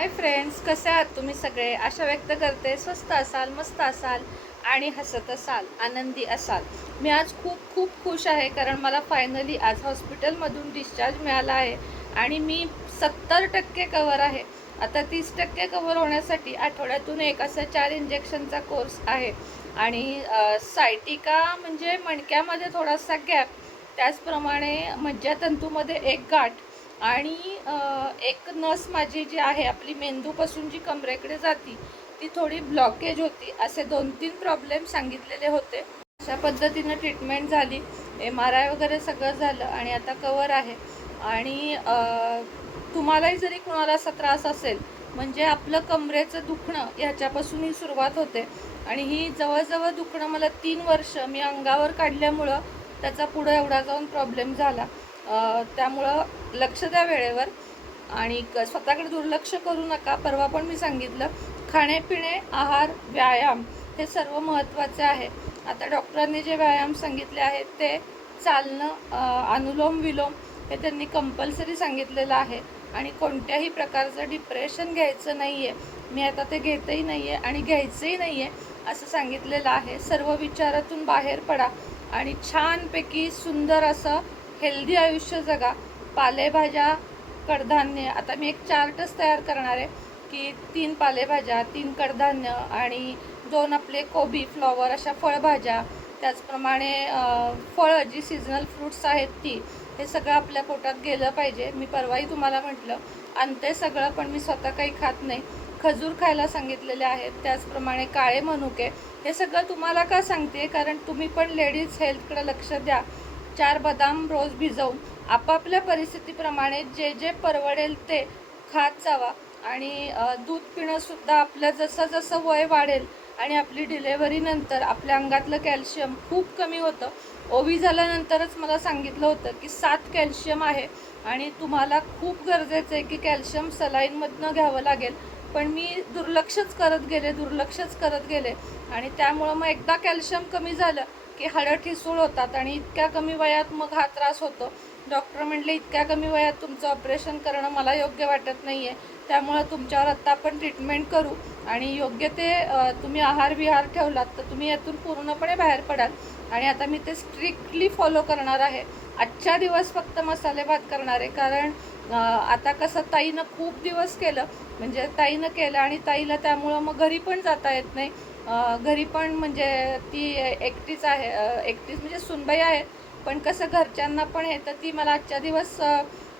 Hi friends कसे आहात तुम्ही सगळे? आशा व्यक्त करते स्वस्त असाल मस्त असाल आणि हसत असाल आनंदी असाल. मी आज खूप खूप खुश आहे कारण मला फायनली आज हॉस्पिटलमधून डिस्चार्ज मिळाला आहे आणि मी सत्तर टक्के कवर आहे. आता तीस टक्के कवर होण्यासाठी आठवड्यातून एक असा चार इंजेक्शनचा कोर्स आहे. आणि सायटिका म्हणजे मणक्यामध्ये थोडासा गॅप त्याचप्रमाणे मज्जातंतूमध्ये एक गाठ. आणि एक नस माझी जी आहे आपली मेंदूपासून जी कमरेकडे जाती ती थोडी ब्लॉकेज होती. असे दोन तीन प्रॉब्लेम सांगितलेले होते. अशा पद्धतीनं ट्रीटमेंट झाली. एम आर आय वगैरे सगळं झालं आणि आता कवर आहे. आणि तुम्हालाही जरी कुणाला असा त्रास असेल म्हणजे आपलं कमरेचं दुखणं ह्याच्यापासून ही सुरुवात होते. आणि ही जवळजवळ दुखणं मला तीन वर्ष मी अंगावर काढल्यामुळं त्याचा पुढं एवढा जाऊन प्रॉब्लेम झाला. त्यामुळं लक्ष द्या वेळेवर आणि क- स्वतःकडे दुर्लक्ष करू नका. परवा पण मी सांगितलं खाणेपिणे आहार व्यायाम हे सर्व महत्त्वाचे आहे. आता डॉक्टरांनी जे व्यायाम सांगितले आहेत ते चालणं अनुलोम विलोम हे त्यांनी कंपल्सरी सांगितलेलं आहे आणि कोणत्याही प्रकारचं डिप्रेशन घ्यायचं नाही आहे मी आता ते घेतही नाही आहे आणि घ्यायचंही नाही आहे असं सांगितलेलं आहे. सर्व विचारातून बाहेर पडा आणि छानपैकी सुंदर असं हेल्दी आयुष्य जगा. पालेभाज्या कडधान्य. आता मी एक चार्टच तयार करणार आहे की तीन पालेभाज्या तीन कडधान्य आणि दोन आपले कोबी फ्लॉवर अशा फळभाज्या. त्याचप्रमाणे फळं जी सीजनल फ्रूट्स आहेत ती हे सगळं आपल्या पोटात गेलं पाहिजे. मी परवाही तुम्हाला म्हटलं आणि ते सगळं पण मी स्वतः काही खात नाही. खजूर खायला सांगितलेले आहेत. त्याचप्रमाणे काळे मनुके. हे सगळं तुम्हाला का सांगते? कारण तुम्ही पण लेडीज हेल्थकडे लक्ष द्या. चार बदाम रोज भिजवून आपापल्या परिस्थितीप्रमाणे जे जे परवडेल ते खात जावा. आणि दूध पिणंसुद्धा आपलं जसं जसं वय वाढेल आणि आपली डिलेव्हरीनंतर आपल्या अंगातलं कॅल्शियम खूप कमी होतं. ओवी झाल्यानंतरच मला सांगितलं होतं की सात कॅल्शियम आहे आणि तुम्हाला खूप गरजेचं आहे की कॅल्शियम सलाईनमधनं घ्यावं लागेल. पण मी दुर्लक्षच करत गेले दुर्लक्षच करत गेले आणि त्यामुळं मग एकदा कॅल्शियम कमी झालं की हाडं ठिसूळ होतात आणि इतक्या कमी वयात मग हा त्रास होतो. डॉक्टर म्हणले इतक्या कमी वयात तुमचं ऑपरेशन करणं मला योग्य वाटत नाही आहे त्यामुळं तुमच्यावर आत्ता आपण ट्रीटमेंट करू. आणि योग्य ते तुम्ही आहार विहार ठेवलात तर तुम्ही यातून पूर्णपणे बाहेर पडाल. आणि आता मी ते स्ट्रिक्टली फॉलो करणार आहे. आजच्या दिवस फक्त मसाले भात करणार आहे. कारण आता कसं ताईनं खूप दिवस केलं. म्हणजे ताईनं केलं आणि ताईला त्यामुळं मग घरी पण जाता येत नाही. घरी पण म्हणजे ती एकटीच आहे एकटीच म्हणजे सुनबाई आहे. पण कसं घरच्यांना पण आहे तर ती मला आजच्या दिवस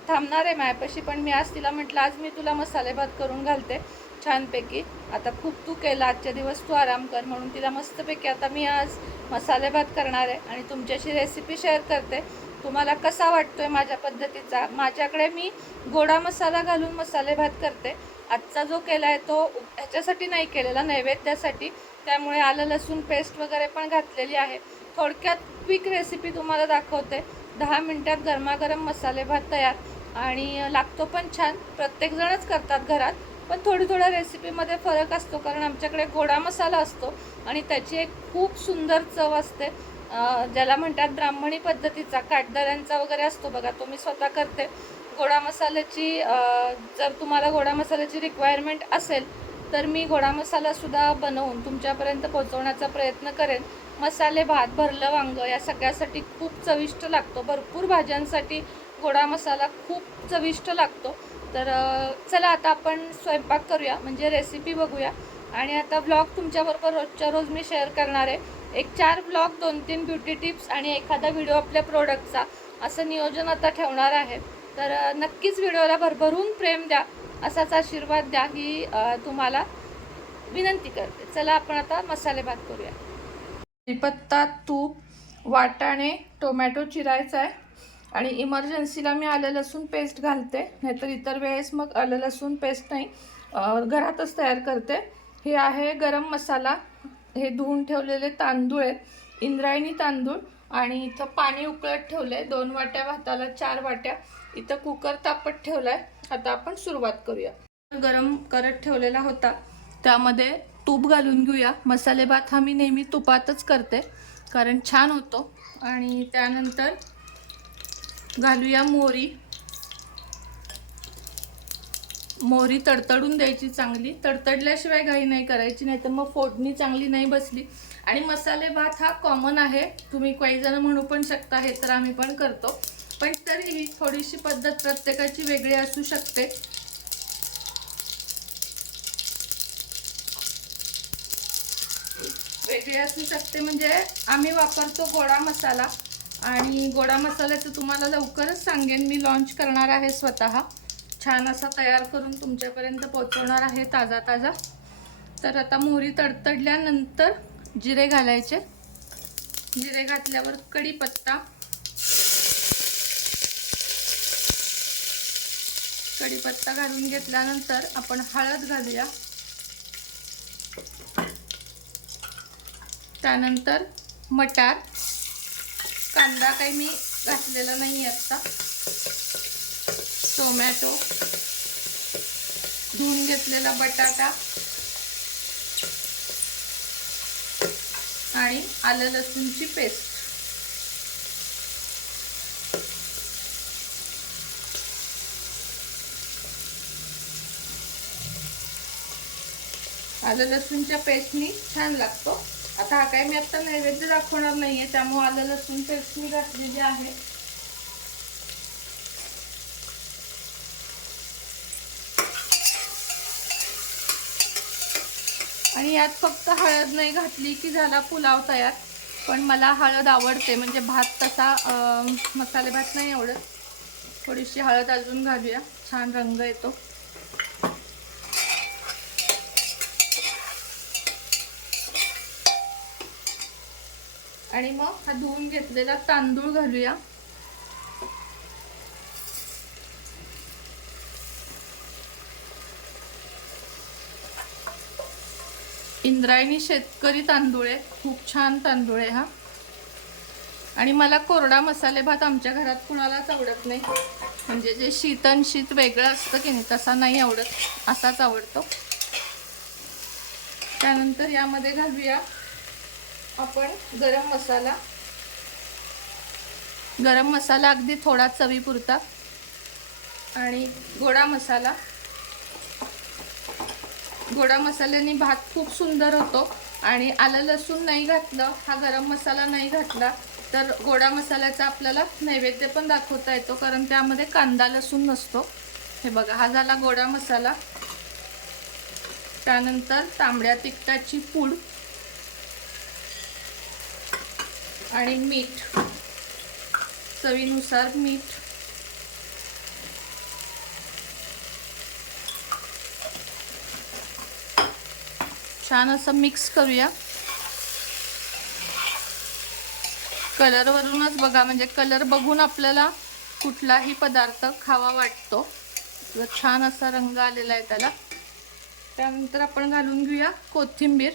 थांबणार आहे मायापाशी पण मी आज तिला म्हटलं आज मी तुला मसाले भात करून घालते छानपैकी. आता खूप तू केला आजच्या दिवस तू आराम कर. म्हणून तिला मस्तपैकी आता मी आज मसाले भात करणार आहे आणि तुमच्याशी रेसिपी शेअर करते. तुम्हाला कसा वाटतो आहे माझ्या पद्धतीचा? माझ्याकडे मी गोडा मसाला घालून मसाले भात करते. आजचा जो केला आहे तो ह्याच्यासाठी नाही केलेला नैवेद्यासाठी. त्यामुळे आलं लसूण पेस्ट वगैरे पण घातलेली आहे. थोडक्यात क्विक रेसिपी तुम्हाला दाखवते. दहा मिनटात गरमागरम मसाले भात तयार. आणि लागतो पण छान. प्रत्येकजणच करतात घरात. पण थोडी थोड्या रेसिपीमध्ये फरक असतो. कारण आमच्याकडे गोडा मसाला असतो. आणि त्याची एक खूप सुंदर चव असते. ज्याला म्हणतात ब्राह्मणी पद्धतीचा काटदऱ्यांचा वगैरे असतो बघा तो मी स्वतः करते. गोडा मसाल्याची जर तुम्हाला गोडा मसाल्याची रिक्वायरमेंट असेल तर मी गोडा मसालासुद्धा बनवून तुमच्यापर्यंत पोहोचवण्याचा प्रयत्न करेन. मसाले भात भरलं वांगं या सगळ्यासाठी खूप चविष्ट लागतो. भरपूर भाज्यांसाठी गोडा मसाला खूप चविष्ट लागतो. तर चला आता आपण स्वयंपाक करूया म्हणजे रेसिपी बघूया. आणि आता ब्लॉग तुमच्याबरोबर रोजच्या रोज मी शेअर करणार आहे. एक चार ब्लॉग दोन तीन ब्युटी टिप्स आणि एखादा व्हिडिओ आपल्या प्रोडक्टचा असं नियोजन आता ठेवणार आहे. तर नक्कीच व्हिडिओला भरभरून प्रेम द्या असाच आशीर्वाद द्या ही तुम्हाला विनंती करते. चला आपण आता मसाले भात करूया. कढीपत्ता तूप वाटाणे टोमॅटो चिरायचा आहे आणि इमर्जन्सीला मी आलं लसूण पेस्ट घालते. नाहीतर इतर वेळेस मग आलं लसूण पेस्ट नाही. घरातच तयार करते. हे आहे गरम मसाला. हे धुवून ठेवलेले तांदूळ आहेत. इंद्रायणी तांदूळ आणि इथं पाणी उकळत ठेवलं आहे दोन वाट्या भाताला चार वाट्या. इथं कुकर तापत ठेवला आहे आता आपण सुरुवात करूया. गरम करत ठेवलेला होता. त्यामध्ये तूप घालून घेऊया. मसाले भात हा मी नेहमी तुपातच करते कारण छान होतो. आणि त्यानंतर घालूया मोहरी. मोहरी तडतडून द्यायची चांगली. तडतडल्याशिवाय घाई नाही करायची नाही तर मग फोडणी चांगली नाही बसली. आणि मसाले भात हा कॉमन आहे. तुम्ही काही जण म्हणू पण शकता हे तर आम्ही पण करतो. पण तरीही थोडीशी पद्धत प्रत्येकाची वेगळी असू शकते. वेगळी असू शकते म्हणजे आम्ही वापरतो गोडा मसाला. आणि गोडा मसाल्याचं तुम्हाला लवकरच सांगेन. मी लॉन्च करणार आहे स्वतः. छान असा तयार करून तुमच्यापर्यंत पोचवणार आहे ताजा ताजा. तर आता मोहरी तडतडल्यानंतर जिरे घालायचे. जिरे घातल्यावर कढीपत्ता. कढीपत्ता घालून घेतल्यानंतर आपण हळद घालूया. त्यानंतर मटार. कांदा काही मी घातलेला नाही आत्ता. टोमॅटो. धुवून घेतलेला बटाटा. आणि आलं लसूणची पेस्ट. आलं लसूणच्या पेस्टनी छान लागतो. आता हा काय मी आता नैवेद्य दाखवणार नाहीये त्यामुळे आलं लसूण पेस्ट मी घातलेली आहे. आणि यात फक्त हळद नाही घातली की झाला पुलाव तयार. पण मला हळद आवडते म्हणजे भात तसा मसाले भात नाही आवडत. थोडीशी हळद अजून घालूया. छान रंग येतो. आणि मग हा धुवून घेतलेला तांदूळ घालूया. इंद्रायणी शेतकरी तांदूळ आहे खूप छान तांदूळ आहे हा. आणि मला कोरडा मसाले भात आमच्या घरात कुणालाच आवडत नाही. म्हणजे जे शीतन शीत वेगळं असतं की नाही तसा नाही आवडत असाच आवडतो. त्यानंतर यामध्ये घालूया आपण गरम मसाला. गरम मसाला अगदी थोडा चवीपुरता. आणि गोडा मसाला. गोडा मसाल्याने भात खूप सुंदर होतो. आणि आलं लसूण नाही घातलं हा गरम मसाला नाही घातला तर गोडा मसाल्याचा आपल्याला नैवेद्य पण दाखवता येतो कारण त्यामध्ये कांदा लसूण नसतो. हे बघा हा झाला गोडा मसाला. त्यानंतर तांबड्या तिखटाची पूड आणि मीठ. चवीनुसार मीठ. छान असं मिक्स करूया. कलरवरूनच बघा म्हणजे कलर बघून आपल्याला कुठलाही पदार्थ खावा वाटतो. छान असा रंग आलेला आहे त्याला. त्यानंतर आपण घालून घेऊया कोथिंबीर.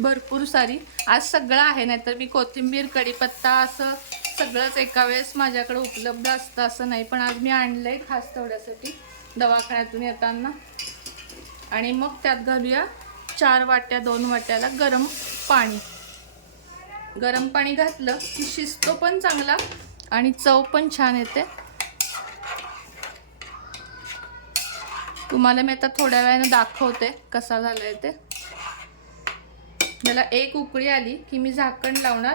भरपूर सारी. आज सगळं आहे नाहीतर मी कोथिंबीर कढीपत्ता असं सगळंच एका वेळेस माझ्याकडे उपलब्ध असतं असं नाही. पण आज मी आणलं आहे खास तेवढ्यासाठी. दवाखान्यातून येताना. आणि मग त्यात घालूया चार वाट्या दोन वाट्याला गरम पाणी. गरम पाणी घातलं की शिजतो पण चांगला आणि चव पण छान येते. तुम्हाला मी आता थोड्या वेळानं दाखवते कसा झालाय ते. मला एक उकळी आली की मी झाकण लावणार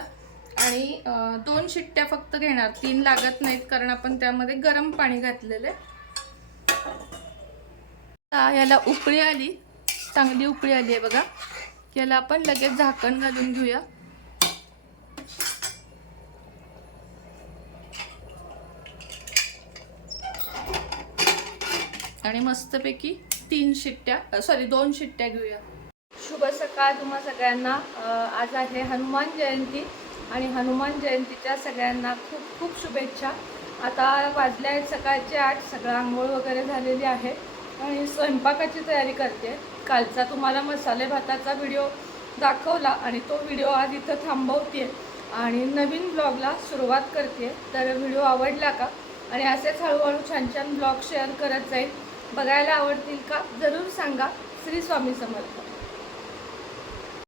आणि दोन शिट्ट्या फक्त घेणार. तीन लागत नाहीत कारण आपण त्यामध्ये गरम पाणी घातलेलं आहे. याला उकळी आली चांगली उकळी आली आहे बघा. याला आपण लगेच झाकण घालून घेऊया. आणि मस्तपैकी तीन शिट्ट्या सॉरी दोन शिट्ट्या घेऊया. शुभ सकाळ तुम्हा सगळ्यांना. आज आहे हनुमान जयंती आणि हनुमान जयंतीच्या सगळ्यांना खूप खूप शुभेच्छा. आता वाजल्या आहेत सकाळचे आठ सगळं आंघोळ वगैरे झालेली आहे. आणि स्वयंपाकाची तयारी करते. कालचा तुम्हाला मसाले भाताचा व्हिडिओ दाखवला आणि तो व्हिडिओ आज इथं थांबवते. आणि नवीन ब्लॉगला सुरुवात करते. तर व्हिडिओ आवडला का? आणि असेच हळूहळू छान छान ब्लॉग शेअर करत जाईल. बघायला आवडतील का? जरूर सांगा. श्री स्वामी समर्थ.